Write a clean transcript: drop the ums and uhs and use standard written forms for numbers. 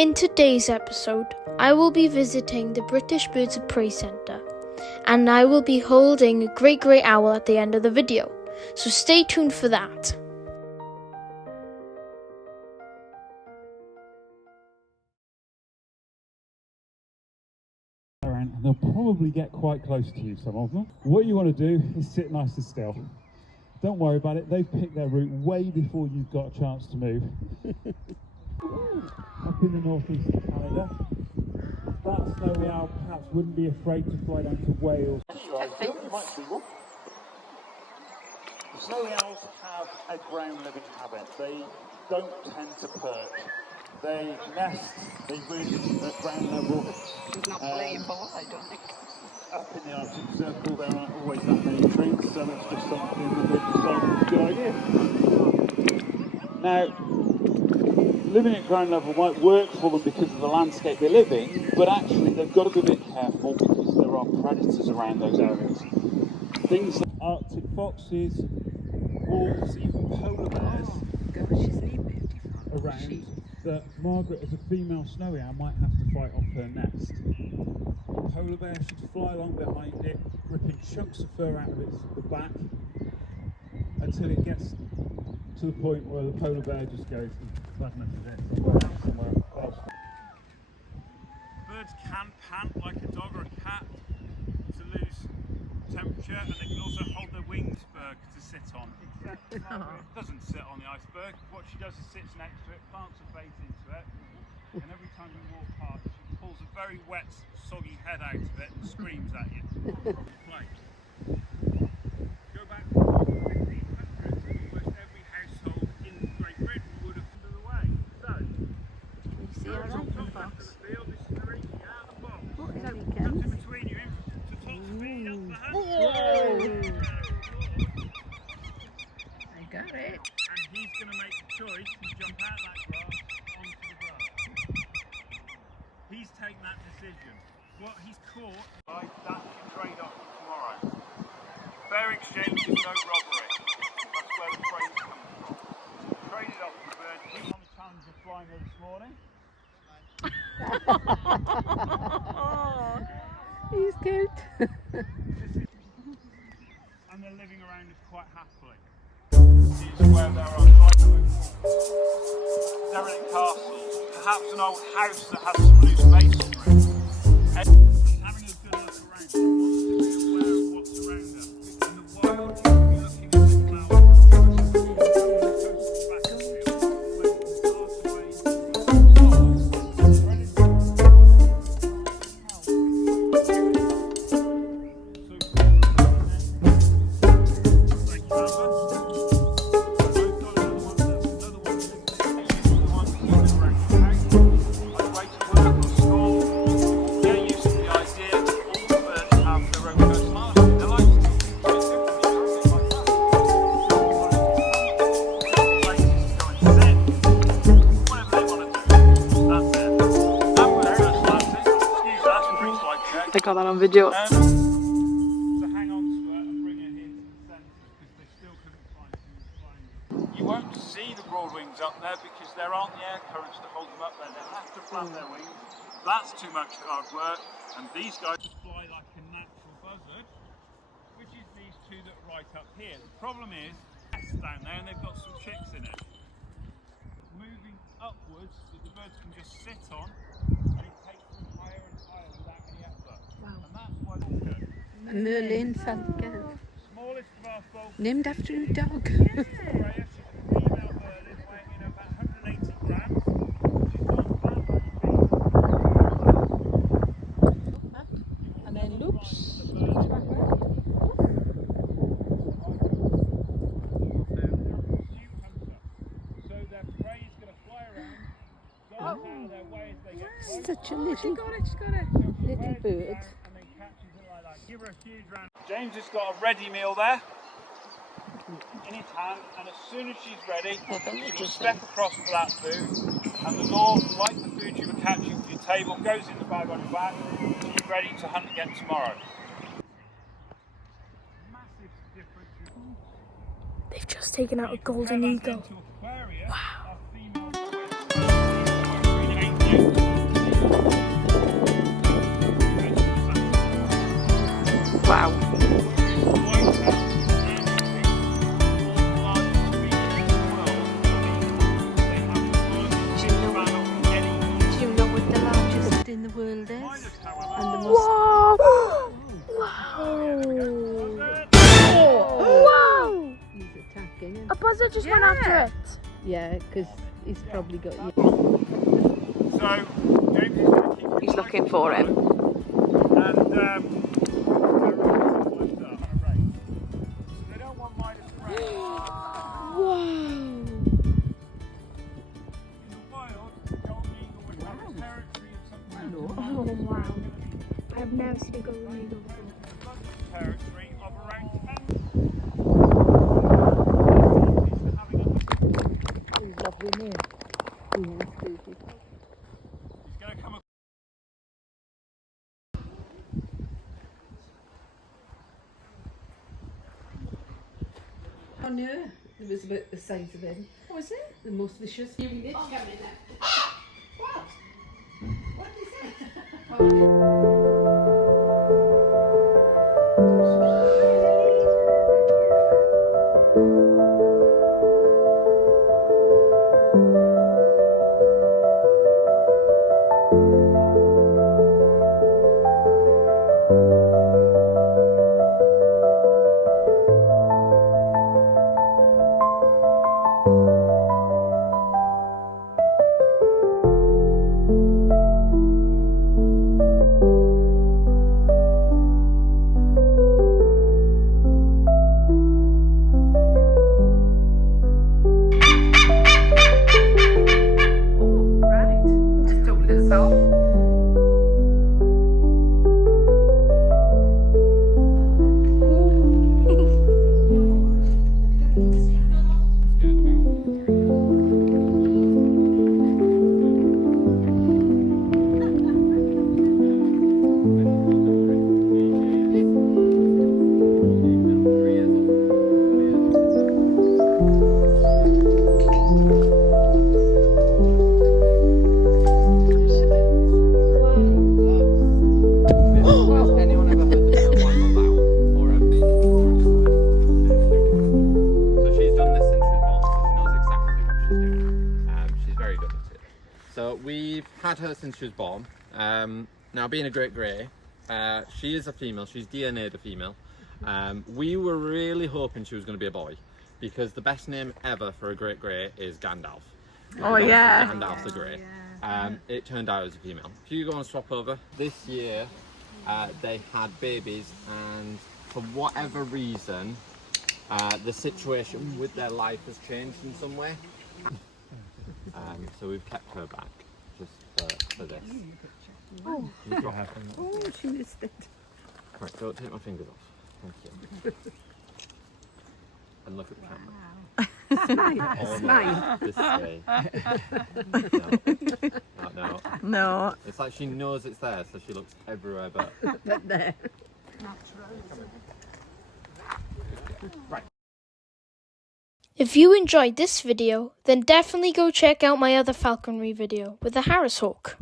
In today's episode, I will be visiting the British Birds of Prey Centre, and I will be holding a great grey owl at the end of the video, so stay tuned for that. They'll probably get quite close to you, some of them. What you want to do is sit nice and still. Don't worry about it, they've picked their route way before you've got a chance to move. Up in the northeast of Canada, that snowy owl perhaps wouldn't be afraid to fly down to Wales. You might see one. Snowy owls have a ground living habit. They don't tend to perch. They nest, they roost at ground level. He's not playing ball, I don't think. Up in the Arctic Circle, there aren't always that many trees, so it's just something that they've decided is a good idea. Now, living at ground level might work for them because of the landscape they live in, but actually they've got to be a bit careful because there are predators around those areas. Things like Arctic foxes, wolves, even polar bears around that Margaret, as a female snowy owl, might have to fight off her nest. The polar bear should fly along behind it, ripping chunks of fur out of the back until it gets to the point where the polar bear just goes, "I've had enough of it, somewhere else." Birds can pant like a dog or a cat to lose temperature, and they can also hold their wings to sit on. Except Margaret doesn't sit on the iceberg. What she does is sits next to it, plants a bait into it, and every time we walk past, she pulls a very wet, soggy head out of it and screams at you. Play. Go back to 1500s, almost every household in Great Britain would have put it away. So, You see a rifle box. this is the reaching out of the box. What is that Tucked weekend? in between you, to top speed up the house. I got it. And he's going to make the choice to jump out that grass onto the grass. He's taken that decision. What he's caught, that can trade off tomorrow. Fair exchange is no robbery. That's where the phrase comes from. Traded off the bird. He won the challenge of flying her this morning. Oh, he's cute. And they're living around us quite happily. This is where there are derelict castles, perhaps an old house that has some loose masonry. Having a good look around, wants to be aware of what's around her. In the wild, you can be looking at the clouds, the coastal battlefield, where the stars away, I got that on video. to hang on to her and bring her here to the centre because they still couldn't find who was flying them. You won't see the broad wings up there because there aren't the air currents to hold them up there. They have to flap their wings. That's too much hard work, and these guys fly like a natural buzzard, which is these two that are right up here. The problem is, it's down there and they've got some chicks in it. Moving upwards that the birds can just sit on, and it takes them higher and higher without any effort. Wow. And that's why they Merlin falcon. smallest of our falcons. Named after a dog. Freya, she's a female bird, weighing in about 180 grams. She's not that big. And then loops. So their prey is going to fly around, go out of their way as they get close. Such a little, little bird. And then catches it like that. Give her a huge round. James has got a ready meal there in his hand, and as soon as she's ready, she'll step across for that food, and the law, like the food you were catching for your table, goes in the bag on your back, so you're ready to hunt again tomorrow. Massive difference. They've just taken out a golden eagle. Wow. Wow. Wow. Do you know what the largest in the world is? And the most... Wow! Wow! He's attacking him. A buzzard just went after it. Yeah, because he's probably got you. So, James is going to keep He's looking for him. and they don't want Midas to race. Wow! In the wild, the golden eagle would have a territory of some kind. Oh wow. I've never seen a golden eagle before. Territory of around 10. Lovely name. Yeah, He's going to come up. I knew it was about the size of him. Oh, is it? The most vicious. You did come in there. What? What is it? So we've had her since she was born. Now being a great grey, she is a female, she's DNA'd a female. We were really hoping she was going to be a boy because the best name ever for a great grey is Gandalf. Oh yeah. Gandalf's a grey. It turned out it was a female. If you go and swap over, this year they had babies and for whatever reason the situation with their life has changed in some way. So we've kept her back just for this. Oh, she missed it. Right, don't take my fingers off. Thank you. And look at the camera. Smile. Oh, Smile. no, this way. No. No. It's like she knows it's there, so she looks everywhere but. But there. Right. If you enjoyed this video, then definitely go check out my other falconry video with the Harris Hawk.